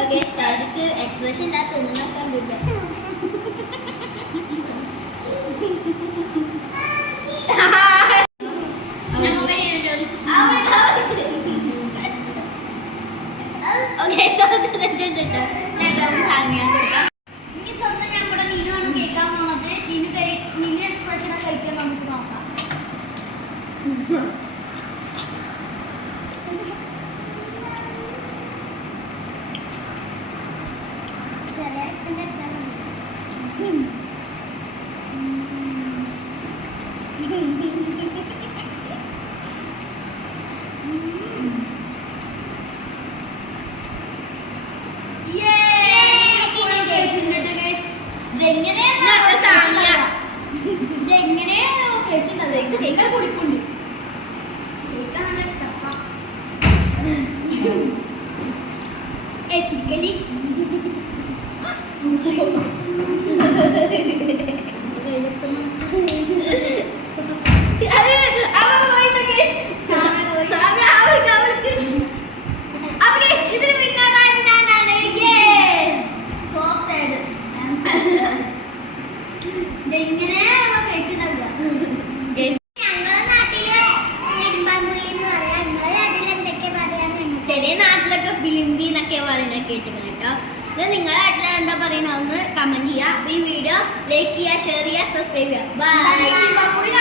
Okay സാർക്ക് expression ഇല്ലാത്ത ഒന്നും കണ്ടില്ല. ഇനി സ്വന്തം നമ്മുടെ നിനുവാണ് കേൾക്കാൻ പോണത്. നിന്നു എക്സ്പ്രഷൻ കഴിക്കാൻ നമുക്ക് നോക്കാം. കുടിപ്പുണ്ട് ചിക്കലി ഇതെങ്ങനെ കഴിച്ചിട്ടുണ്ടാവുക. ചില നാട്ടിലൊക്കെ ബിലിമ്പി എന്നൊക്കെ പറയുന്നത് കേട്ടിട്ടുണ്ട് കേട്ടോ. ഇത് നിങ്ങളുടെ നാട്ടിൽ എന്താ പറയണമെന്ന് കമന്റ് ചെയ്യുക. ഈ വീഡിയോ ലൈക്ക് ചെയ്യുക, ഷെയർ ചെയ്യുക, സബ്സ്ക്രൈബ് ചെയ്യുക. ബൈ.